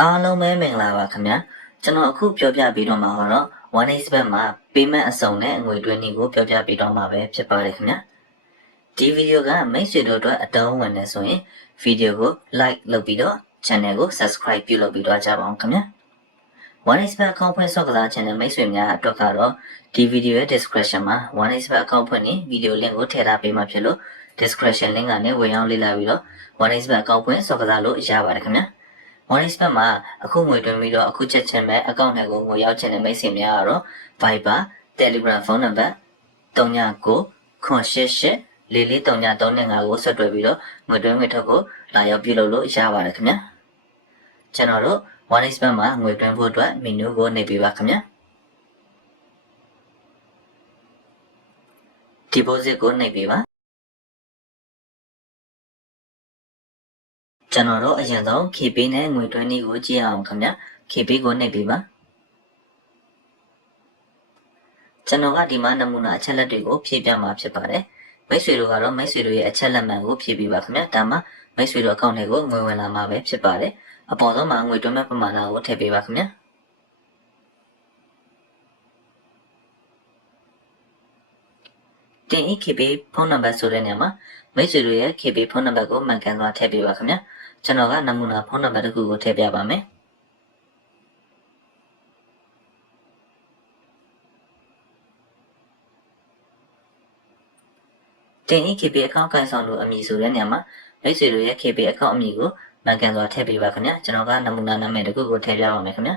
အားလုံးပဲမင်္ဂလာပါခင်ဗျာကျွန်တော်အခုပြောပြပေးတော့မှာကတော့ OneXBet မှာ payment အစုံနဲ့ငွေသွင်းနည်းကိုပြောပြပေးတော့မှာပဲဖြစ်ပါတယ်ခင်ဗျာဒီဗီဒီယိုကမိတ်ဆွေတို့အတွက်အတုံးဝင်နေဆိုရင်ဗီဒီယိုကို like လုပ်ပြီးတော့ channel ကို subscribe ပြုလုပ်ပြီးတော့ကြပါအောင်ခင်ဗျာ OneXBet account ဖွင့်ဆော့ကစား channel မိတ်ဆွေများအတွက်ကတော့ဒီဗီဒီယိုရဲ့ description မှာ OneXBet account ဖွင့်နေဗီဒီယို link ကိုထည့်ထားပေးမှာဖြစ်လို့ description link ကနေဝင်ရောက်လေ့လာပြီးတော့ OneXBet account ဖွင့်ဆော့ကစားလို့ရပါတယ်ခင်ဗျာOneXBet မှာအခုငွေသွင်းပြီးတော့အခုချက်ချင်းပဲအကောင့်ထဲကိုငွေရောက်ချင်တဲ့မိတ်ဆွေများကတော့ Viber Telegram ဖုန်းနံပါတ်3998844335ကိုဆက်တွဲပြီးတော့ငွေသွင်းငွေထုတ်ကိုလာရောက်ပြုလုပ်လို့ရပါတယ်ခင်ဗျာကျွန်တော်တို့ OneXBet မှာငွေသွင်းဖို့အတွက် menu ကိုနှိပ်ပေးပါခင်ဗျာ deposit ကိုနှိပ်ပေးပါကျွန်တော်တို့အရင်ဆုံး KP နဲ့ငွေသွင်းနည်းကိုကြည့်အောင်ခင်ဗျာ KP ကိုနှိပ်ပေးပါကျွန်တော်ကဒီမှာနမူနာအချက်လက်တွေကိုဖြည့်ပြမှာဖြစ်ပါတယ်မိတ်ဆွေတို့ကတော့မိတ်ဆွေတို့ရဲ့အချက်လက်မှန်ကိုဖြည့်ပေးပါခင်ဗျာဒါမှမိတ်ဆွေတို့အကောင့်ထဲကိုငွေဝင်လာမှာပဲဖြစ်ပါတယ်အပေါ်ဆုံးမှာငွေသွင်းမဲ့ပမာဏကိုထည့်ပေးပါခင်ဗျာတင် KP ဖုန်းနံပါတ်ဆိုတဲ့နေရာမှာမိတ်ဆွေတို့ရဲ့ KP ဖုန်းနံပါတ်ကိုမှန်ကန်စွာထည့်ပေးပါခင်ဗျာကျွန်တော်ကနမူနာဖုန်းနံပါတ်တစ်ခုကိုထည့်ပြပါမယ်တင် KP အကောင့်ကန်ဆောင်လို့အမည်ဆိုတဲ့နေရာမှာမိတ်ဆွေတို့ရဲ့ KP အကောင့်အမည်ကိုမှန်ကန်စွာထည့်ပေးပါခင်ဗျာကျွန်တော်ကနမူနာနာမည်တစ်ခုကိုထည့်ပြပါမယ်ခင်ဗျာ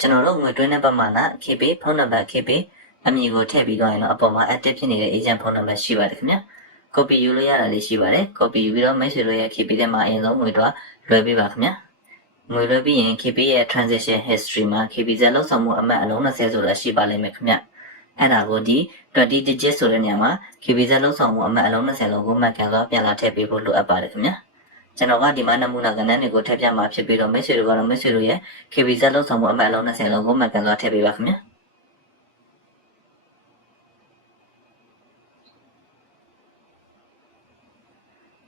ကျွန်တော်တို့ငွေသွင်းတဲ့ပမာဏ KP ဖုန်းနံပါတ် KP အမည်ကိုထည့်ပြီးတော့ရင်တော့အပေါ်မှာ active ဖြစ်နေတဲ့ agent ဖုန်းနံပါတ်ရှိပါတယ်ခင်ဗျာ copy ယူလို့ရတာလေးရှိပါတယ် copy ယူပြီးတော့မိတ်ဆွေတို့ရဲ့ KP ထဲမှာအရင်ဆုံးငွေတော့လွှဲပေးပါခင်ဗျာငွေလွှဲပြီးရင် KP ရဲ့ transaction history မှာ KPZ လောက်ဆောင်မှုအမှတ်အလုံး20ဆိုတာရှိပါလိမ့်မယ်ခင်ဗျာအဲ့ဒါကိုဒီ20 digit ဆိုတဲ့နေရာမှာ KPZ လောက်ဆောင်မှုအမှတ်အလုံး20လုံးကိုမှတ်ကန်စွာပြန်လာထည့်ပေးဖို့လိုအပ်ပါတယ်ခင်ဗျာကျွန်တော်ကဒီမှာနမူနာကဏ္ဍတွေကိုထည့်ပြမှာဖြစ်ပြီးတော့မိတ်ဆွေတို့ကတော့မိတ်ဆွေတို့ရဲ့ KPZ လောက်ဆောင်မှုအမှတ်အလုံး20လုံးကိုမှတ်ကန်စွာထည့်ပေးပါခင်ဗျာ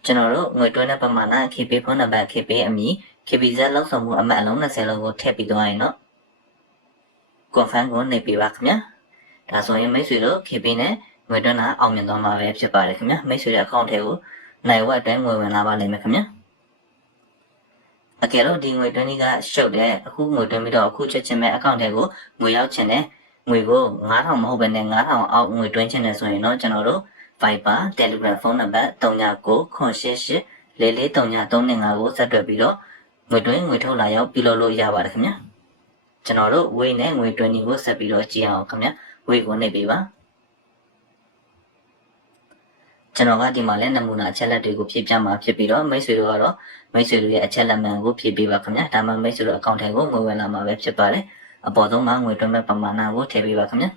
ကျွန်တော်တို့ငွေသွင်းတဲ့ပမာဏ KP ဖုန်းနံပါတ် KP အမည် KPZ လောက်ဆောင်မှုအမှတ်အလုံး20လုံးကိုထည့်ပြီးတော့ရင်တော့ confirm ကိုနှိပ်ပေးပါခင်ဗျာဒါဆိုရင်မိတ်ဆွေတို့ KP နဲ့ငွေသွင်းတာအောင်မြင်သွားမှာပဲဖြစ်ပါတယ်ခင်ဗျာမိတ်ဆွေရဲ့ account ထဲကိုနိုင်ဝက်အတွင်းငွေဝင်လာပါလိမ့်မယ်ခင်ဗျာအကယ်လို့ဒီငွေသွင်းနည်းကရှုပ်တယ်အခုငွေသွင်းပြီးတော့အခုချက်ချင်းပဲ account ထဲကိုငွေရောက်ချင်တယ်ငွေကို9000မဟုတ်ဘဲနဲ့9000အောက်ငွေသွင်းချင်တယ်ဆိုရင်တော့ကျွန်တော်တို့ Viber Telegram ဖုန်းနံပါတ်3998844335ကိုဆက်တွဲပြီးတော့ငွေသွင်းငွေထုတ်လာရောက်ပြုလုပ်လို့ရပါတယ်ခင်ဗျာကျွန်တော်တို့ weight နဲ့ငွေသွင်းနည်းကိုဆက်ပြီးတော့ကြည့်အောင်ခင်ဗျာ weight ကိုနှိပ်ပေးပါကျွန်တော်ကဒီမှာလဲနမူနာအချက်လက်တွေကိုဖြည့်ပြမှာဖြစ်ပြီးတော့မိတ်ဆွေတို့ကတော့မိတ်ဆွေတို့ရဲ့အချက်လက်မှန်ကိုဖြည့်ပေးပါခင်ဗျာဒါမှမိတ်ဆွေတို့အကောင့်ထဲကိုငွေဝင်လာမှာပဲဖြစ်ပါတယ်အပေါ်ဆုံးမှာငွေသွင်းမဲ့ပမာဏကိုထည့်ပေးပါခင်ဗျာ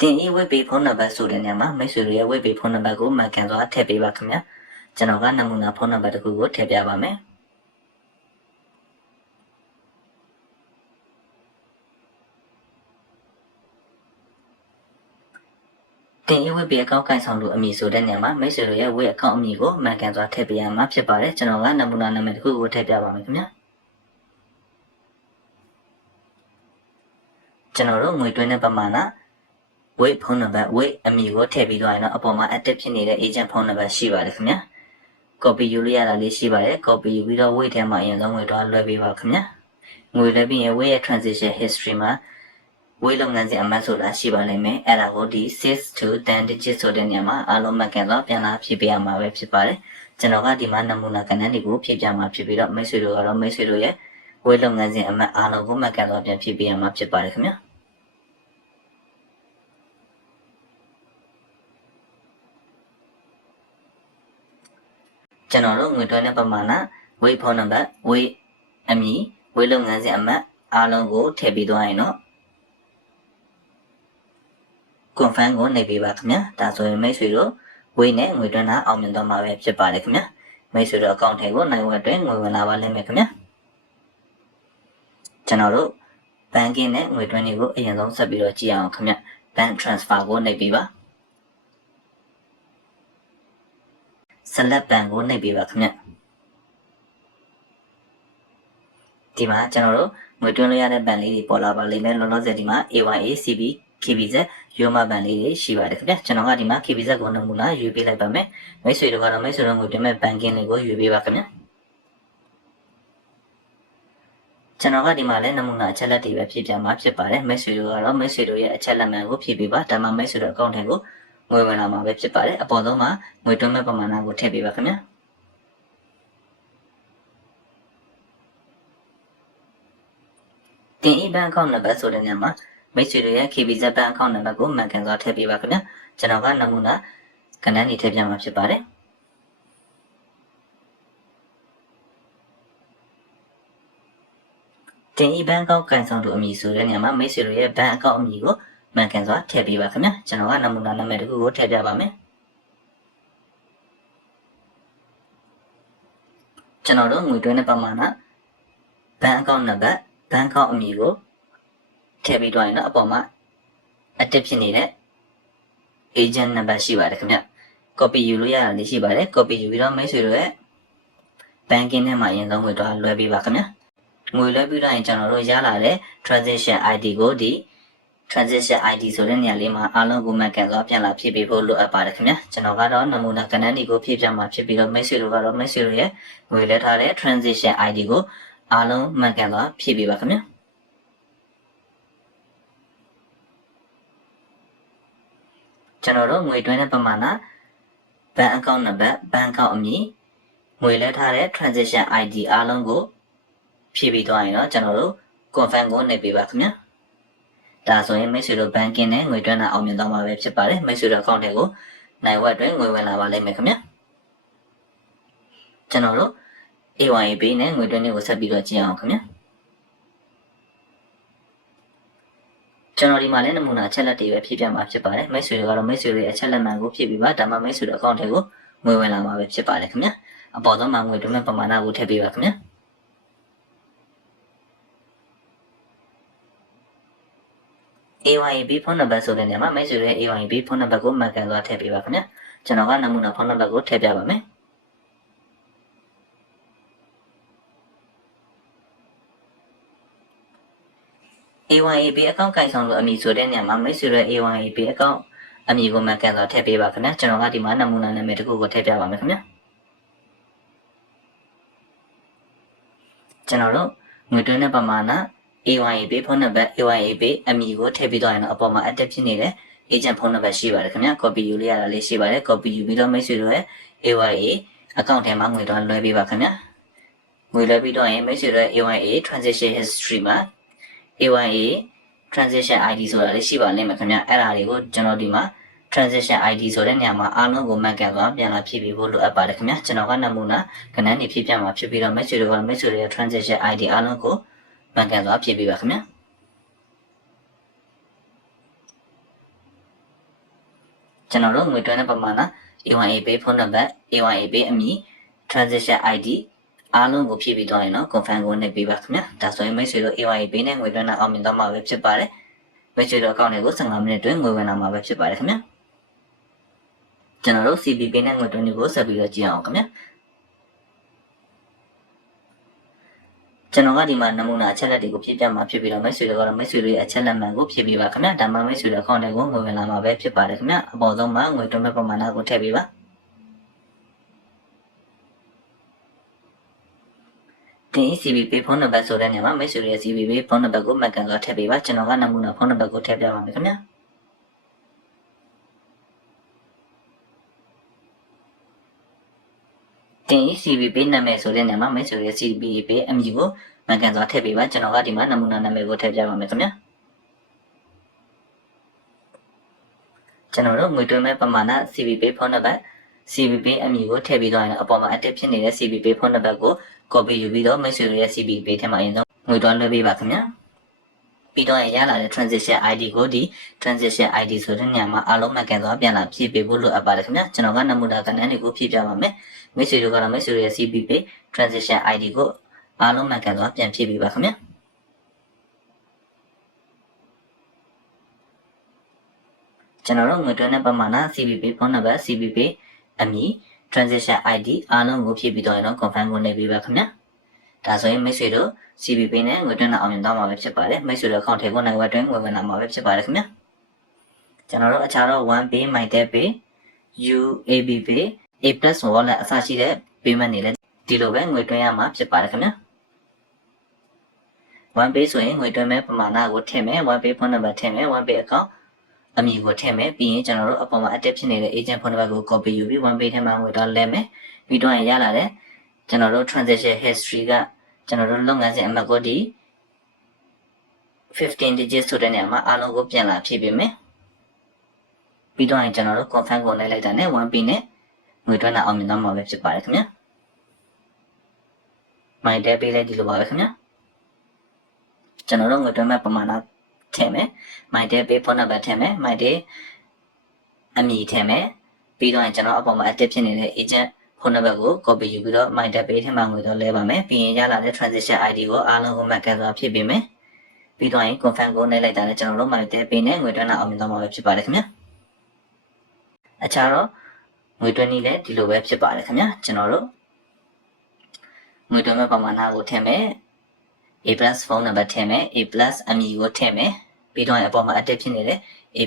တင်ဤ web page ဖုန်းနံပါတ်ဆိုတဲ့နေရာမှာမိတ်ဆွေတို့ရဲ့ web page ဖုန်းနံပါတ်ကိုမှန်ကန်စွာထည့်ပေးပါခင်ဗျာကျွန်တော်ကနမူနာဖုန်းနံပါတ်တစ်ခုကိုထည့်ပြပါမယ်တင်ဤ web page အကောင့်ကိုင်ဆောင်လို့အမည်ဆိုတဲ့နေရာမှာမိတ်ဆွေတို့ရဲ့ web အကောင့်အမည်ကိုမှန်ကန်စွာထည့်ပေးရမှာဖြစ်ပါတယ်ကျွန်တော်ကနမူနာနာမည်တစ်ခုကိုထည့်ပြပါမယ်ခင်ဗျာကျွန်တော်တို့ငွေသွင်းတဲ့ပမာဏweight ဖုန်းနံပါတ် weight အမည်ကိုထည့်ပြီးတော့ရင်တော့အပေါ်မှာ active ဖြစ်နေတဲ့ agent ဖုန်းနံပါတ်ရှိပါတယ်ခင်ဗျာ copy ယူလို့ရတာလေးရှိပါတယ် copy ယူပြီးတော့ weight ထဲမှာအရင်ဆုံးငွေတော့လွှဲပေးပါခင်ဗျာငွေလွှဲပြီးရင် weight ရဲ့ transaction history မှာ weight လုပ်ငန်းစဉ်အမှတ်ဆိုတာရှိပါလိမ့်မယ်အဲ့ဒါကိုဒီ6 to 10 digit ဆိုတဲ့နေရာမှာအားလုံးမှတ်ကန်တော့ပြန်လာဖြည့်ပေးရမှာပဲဖြစ်ပါတယ်ကျွန်တော်ကဒီမှာနမူနာကဏ္ဍတွေကိုဖြည့်ပြမှာဖြစ်ပြီးတော့မိတ်ဆွေတို့ကတော့မိတ်ဆွေတို့ရဲ့ weight လုပ်ငန်းစဉ်အမှတ်အားလုံးကိုမှတ်ကန်တော့ပြန်ဖြည့်ပေးရမှာဖြစ်ပါတယ်ခင်ဗျာကျွန်တော်တို့ငွေသွင်းတဲ့ပမာဏ weight ဖုန်းနံပါတ် weight အမည် weight လုပ်ငန်းစဉ်အမှတ်အားလုံးကိုထည့်ပြီးသွားရင်တော့ confirm ကိုနှိပ်ပေးပါခင်ဗျာဒါဆိုရင်မိတ်ဆွေတို့ weight နဲ့ငွေသွင်းတာအောင်မြင်သွားမှာပဲဖြစ်ပါတယ်ခင်ဗျာမိတ်ဆွေတို့ account ထဲကိုနိုင်ဝက်အတွင်းငွေဝင်လာပါလိမ့်မယ်ခင်ဗျာကျွန်တော်တို့ banking နဲ့ငွေတွင်းတွေကိုအရင်ဆုံးဆက်ပြီးတော့ကြည့်အောင်ခင်ဗျ bank transfer ကိုနှိပ်ပြီးပါ select bank ကိုနှိပ်ပြီးပါခင်ဗျဒီမှာကျွန်တော်တို့ငွေတွင်းလို့ရတဲ့ဘဏ်လေးတွေပေါ်လာပါလိမ့်မယ်လောလောဆယ်ဒီမှာ AYA CB KBZ ရိုးမဘဏ်လေးတွေရှိပါတယ်ခင်ဗျကျွန်တော်ကဒီမှာ KBZ ကိုနမူနာယူပေးလိုက်ပါမယ်မိတ်ဆွေတို့ကတော့မိတ်ဆွေတို့ငွေတွင်းမဲ့ banking တွေကိုယူပေးပါခင်ဗျကျွန်တော်ကဒီမှာလည်းနမူနာအချက်လက်တွေပဲဖြည့်ပြမှာဖြစ်ပါတယ်မိတ်ဆွေတို့ကတော့မိတ်ဆွေတို့ရဲ့အချက်လက်မှန်ကိုဖြည့်ပေးပါဒါမှမိတ်ဆွေတို့အကောင့်ထဲကိုငွေဝင်လာမှာပဲဖြစ်ပါတယ်အပေါ်ဆုံးမှာငွေတွင်းမဲ့ပမာဏကိုထည့်ပေးပါခင်ဗျတင် e-bank account number ဆိုတဲ့နေရာမှာမိတ်ဆွေတို့ရဲ့ KBZ bank account number ကိုမှန်ကန်စွာထည့်ပေးပါခင်ဗျကျွန်တော်ကနမူနာကဏ္ဍနေထည့်ပြမှာဖြစ်ပါတယ်တင် e-bank account ကန်ဆောင်သူအမည်ဆိုတဲ့နေရာမှာမိတ်ဆွေတို့ရဲ့ bank account အမည်ကိုမှန်ကန်စွာထည့်ပေးပါခင်ဗျကျွန်တော်ကနမူနာနာမည်တစ်ခုကိုထည့်ပြပါမယ်ကျွန်တော်တို့ငွေတွင်းတဲ့ပမာဏ bank account number bank account အမည်ကိုထည့်ပြီးတော့ရင်တော့အပေါ်မှာ active ဖြစ်နေတဲ့ agent number ရှိပါတယ်ခင်ဗျ copy ယူလို့ရတာလေးရှိပါတယ် copy ယူပြီးတော့မိတ်ဆွေတို့ရဲ့ banking ထဲမှာအရင်ဆုံးငွေတော့လွှဲပေးပါခင်ဗျငွေလွှဲပြီးတော့ရင်ကျွန်တော်တို့ရလာတဲ့ transaction ID ကိုဒီ transaction ID ဆိုတဲ့နေရာလေးမှာအားလုံးကိုမှတ်ကန်စွာပြန်လာဖြည့်ပေးဖို့လိုအပ်ပါတယ်ခင်ဗျကျွန်တော်ကတော့နမူနာကဏ္ဍဒီကိုဖြည့်ပြမှာဖြစ်ပြီးတော့မိတ်ဆွေတို့ကတော့မိတ်ဆွေတို့ရဲ့ငွေလွှဲထားတဲ့ transaction ID ကိုအားလုံးမှတ်ကန်စွာဖြည့်ပေးပါခင်ဗျကျွန်တော်တို့ငွေတွင်းတဲ့ပမာဏ bank account number bank account အမည်ငွေလွှဲထားတဲ့ transaction ID အားလုံးကိုဖြည့်ပြီးသွားရင်တော့ကျွန်တော်တို့ confirm ကိုနှိပ်ပေးပါခင်ဗျာဒါဆိုရင်မိတ်ဆွေတို့ banking နဲ့ငွေတွင်းတာအောင်မြင်သွားမှာပဲဖြစ်ပါတယ်မိတ်ဆွေတို့ account ထဲကိုနိုင်ဝက်တွင်ငွေဝင်လာပါလိမ့်မယ်ခင်ဗျာကျွန်တော်တို့ AYB နဲ့ငွေတွင်းတွေကိုဆက်ပြီးတော့ကြည့်အောင်ခင်ဗျာကျွန်တော်ဒီမှာလည်းနမူနာအချက်လက်တွေပဲဖြည့်ပြမှာဖြစ်ပါတယ်မိတ်ဆွေတို့ကတော့မိတ်ဆွေတွေအချက်လက်မှန်ကိုဖြည့်ပြီးပါဒါမှမိတ်ဆွေတို့ account ထဲကိုငွေဝင်လာမှာပဲဖြစ်ပါတယ်ခင်ဗျာအပေါ်ဆုံးမှာငွေတွင်းမဲ့ပမာဏကိုထည့်ပေးပါခင်ဗျာAYB ဖုန်းနံပါတ်ဆိုတဲ့နေရာမှာမိတ်ဆွေရဲ့ AYB ဖုန်းနံပါတ်ကိုမှတ်ကန်စွာထည့်ပေးပါခင်ဗျာကျွန်တော်ကနမူနာဖုန်းနံပါတ်ကိုထည့်ပြပါမယ် AYB အကောင့်ကိုင်ဆောင်လို့အမည်ဆိုတဲ့နေရာမှာမိတ်ဆွေရဲ့ AYB အကောင့်အမည်ကိုမှတ်ကန်စွာထည့်ပေးပါခင်ဗျာကျွန်တော်ကဒီမှာနမူနာနာမည်တစ်ခုကိုထည့်ပြပါမယ်ခင်ဗျာကျွန်တော်တို့ငွေတွင်းတဲ့ပမာဏAYB ဖုန်းနံပါတ် AYB အမည်ကိုထည့်ပြီးတော့ရင်တော့အပေါ်မှာ active ဖြစ်နေတဲ့ agent ဖုန်းနံပါတ်ရှိပါတယ်ခင်ဗျာ copy ယူလို့ရတာလေးရှိပါတယ် copy ယူပြီးတော့မိတ်ဆွေတို့ရဲ့ AYA account ထဲမှာငွေတော့လွှဲပေးပါခင်ဗျာငွေလွှဲပြီးတော့ရင်မိတ်ဆွေတို့ရဲ့ AYA transaction history မှာ AYA transaction ID ဆိုတာလေးရှိပါလိမ့်မယ်ခင်ဗျာအဲ့ဒါတွေကိုကျွန်တော်ဒီမှာ transaction ID ဆိုတဲ့နေရာမှာအားလုံးကိုမှတ်ကန်စွာပြန်လာဖြည့်ပေးဖို့လိုအပ်ပါတယ်ခင်ဗျာကျွန်တော်ကနမူနာကဏ္ဍနေဖြည့်ပြမှာဖြစ်ပြီးတော့မိတ်ဆွေတို့ကမိတ်ဆွေတို့ရဲ့ transaction ID အားလုံးကိုမှန်ကန်စွာဖြည့်ပေးပါခင်ဗျာကျွန်တော်တို့ငွေတွင်းတဲ့ပမာဏ AYB ဖုန်းနံပါတ် AYB အမည် transaction ID အားလုံးကိုဖြည့်ပြီးတော့ရင်တော့ confirm ကိုနှိပ်ပေးပါခင်ဗျာဒါဆိုရင်မိတ်ဆွေတို့ AYB နဲ့ငွေတွင်းတာအောင်မြင်သွားမှာပဲဖြစ်ပါတယ်မိတ်ဆွေတို့အကောင့်တွေကို15မိနစ်တွင်ငွေဝင်လာမှာပဲဖြစ်ပါတယ်ခင်ဗျာကျွန်တော်တို့ CBP နဲ့ငွေတွင်းတွေကိုဆက်ပြီးတော့ကြည့်အောင်ခင်ဗျာကျွန်တော်ကဒီမှာနမူနာအချက်လက်တွေကိုဖြည့်ပြမှာဖြစ်ပြီးတော့မိတ်ဆွေတို့ကတော့မိတ်ဆွေတို့ရဲ့အချက်လက်မှန်ကိုဖြည့်ပေးပါခင်ဗျာဒါမှမိတ်ဆွေတို့အကောင့်တွေကိုငွေဝင်လာမှာပဲဖြစ်ပါတယ်ခင်ဗျာအပေါ်ဆုံးမှာငွေတွင်းမဲ့ပမာဏကိုထည့်ပေးပါတင် CBP ဖုန်းနံပါတ်ဆိုတဲ့နေရာမှာမိတ်ဆွေတို့ရဲ့ CBP ဖုန်းနံပါတ်ကိုမှတ်ကန်စွာထည့်ပေးပါကျွန်တော်ကနမူနာဖုန်းနံပါတ်ကိုထည့်ပြပါမယ်ခင်ဗျာတင် CBP နာမည်ဆိုတဲ့နေရာမှာမိတ်ဆွေရဲ့ CBP အမည်ကိုမှန်ကန်စွာထည့်ပေးပါကျွန်တော်ကဒီမှာနမူနာနာမည်ကိုထည့်ပြပါမယ်ခင်ဗျာကျွန်တော်တို့ငွေတွင်းမဲ့ပမာဏ CBP ဖုန်းနံပါတ် CBP အမည်ကိုထည့်ပြီးတော့ရင်အပေါ်မှာ active ဖြစ်နေတဲ့ CBP ဖုန်းနံပါတ်ကို copy ယူပြီးတော့မိတ်ဆွေရဲ့ CBP ထဲမှာအရင်ဆုံးငွေတွင်းလွှဲပေးပါခင်ဗျာပြီးတော့ရလာတဲ့ transaction ID ကိုဒီ transaction ID ဆိုတဲ့နေရာမှာအားလုံးမှန်ကန်စွာပြန်လာဖြည့်ပေးဖို့လိုအပ်ပါတယ်ခင်ဗျာကျွန်တော်ကနမူနာကဏ္ဍတွေကိုဖြည့်ပြပါမယ်မိတ်ဆွေတို့ကတော့မိတ်ဆွေရဲ့ CBP transaction ID ကိုအားလုံးမှန်ကန်စွာပြန်ဖြည့်ပေးပါခင်ဗျာ ကျွန်တော်တို့ငွေတွင်းတဲ့ပမာဏ CBP ဖုန်းနံပါတ် CBP အမည် transaction ID အားလုံးကိုဖြည့်ပြီးတော့ရင်တော့ confirm ကိုနေပြီးပါခင်ဗျာဒါဆိုရင်မိတ်ဆွေတို့ CBP နဲ့ငွေတွင်းတာအောင်မြင်သွားမှာပဲဖြစ်ပါတယ်မိတ်ဆွေတို့ account ထဲကိုနိုင်ဝက်တွင်းငွေဝင်လာမှာပဲဖြစ်ပါတယ်ခင်ဗျာကျွန်တော်တို့အခြားတော့ 1pay mytepay UAB pay A+ wallet အစရှိတဲ့ payment တွေလည်းဒီလိုပဲငွေတွင်းရမှာဖြစ်ပါတယ်ခင်ဗျာ1pay ဆိုရင်ငွေတွင်းမဲ့ပမာဏကိုထည့်မယ် 1pay ဖုန်းနံပါတ်ထည့်မယ် 1pay account အမည်ကိုထည့်မယ်ပြီးရင်ကျွန်တော်တို့အပေါ်မှာ active ဖြစ်နေတဲ့ agent ဖုန်းနံပါတ်ကို copy ယူပြီး 1pay ထဲမှာငွေတော့လဲမယ်ပြီးတော့ရလာတဲ့ကျွန်တော်တို့ transaction history ကကျွန်တော်တို့လုပ်ငန်းစဉ်အမှတ်ကိုဒီ15 digit ဆိုတဲ့နေရာမှာအားလုံးကိုပြန်လာဖြည့်ပေးမယ်ပြီးတော့ကျွန်တော်တို့ confirm ကိုလိုက်တာနဲ့ 1pay နဲ့ငွေတွင်းတာအောင်မြင်သွားမှာပဲဖြစ်ပါတယ်ခင်ဗျာ mytepay လည်းဒီလိုပါပဲခင်ဗျာကျွန်တော်တို့ငွေတွင်းမဲ့ပမာဏထည့်မယ် mytepay ဖုန်းနံပါတ်ထည့်မယ် mytepay အမည်ထည့်မယ်ပြီးတော့ကျွန်တော်အပေါ်မှာ active ဖြစ်နေတဲ့ agent ဖုန်းနံပါတ်ကို copy ယူပြီးတော့ mytepay ထဲမှာငွေတော့လဲပါမယ်ပြီးရင်ရလာတဲ့ transaction ID ကိုအားလုံးကိုမှတ်ကန်စွာဖြည့်ပေးမယ်ပြီးတော့ confirm ကိုနှိပ်လိုက်တာနဲ့ကျွန်တော်တို့ mytepay နဲ့ငွေတွင်းတာအောင်မြင်သွားမှာပဲဖြစ်ပါတယ်ခင်ဗျာအခြားတော့ငွေတွင်းနည်းလည်းဒီလိုပဲဖြစ်ပါတယ်ခင်ဗျာကျွန်တော်တို့ငွေတွင်းမဲ့ပမာဏကိုထည့်မယ်A+ ဖုန်းနံပါတ်ထည့်မယ် A+ အမည်ကိုထည့်မယ်ပြီးတော့အပေါ်မှာ active ဖြစ်နေတဲ့ A+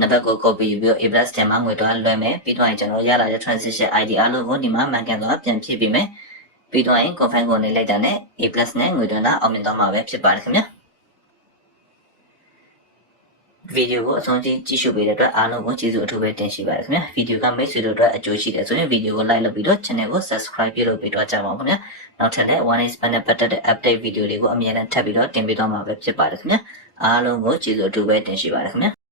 နံပါတ်ကို copy ယူပြီး A+ ထဲမှာငွေတော့လွှဲမယ်ပြီးတော့ကျွန်တော်ရလာတဲ့ transaction ID အားလုံးကိုဒီမှာမှန်ကန်စွာပြန်ဖြည့်ပေးမယ်ပြီးတော့ confirm ကိုနှိပ်လိုက်တာနဲ့ A+ နဲ့ငွေတော့အောင်မြင်သွားမှာပဲဖြစ်ပါတယ်ခင်ဗျာဗီဒီယိုကိုအဆုံးထိကြည့်ရှုပေးတဲ့အတွက်အားလုံးကိုကျေးဇူးအထူးပဲတင်ရှိပါတယ်ခင်ဗျာဗီဒီယိုကမိတ်ဆွေတို့အတွက်အကျိုးရှိတယ်ဆိုရင်ဗီဒီယိုကို like လုပ်ပြီးတော့ channel ကို subscribe ပြုလုပ်ပေးတော့ကြပါဦးခင်ဗျာနောက်ထပ်လည်း one expand နဲ့ပတ်သက်တဲ့ update ဗီဒီယိုတွေကိုအမြဲတမ်းထပ်ပြီးတော့တင်ပေးသွားမှာပဲဖြစ်ပါတယ်ခင်ဗျာအားလုံးကိုကျေးဇူးအထူးပဲတင်ရှိပါတယ်ခင်ဗျာ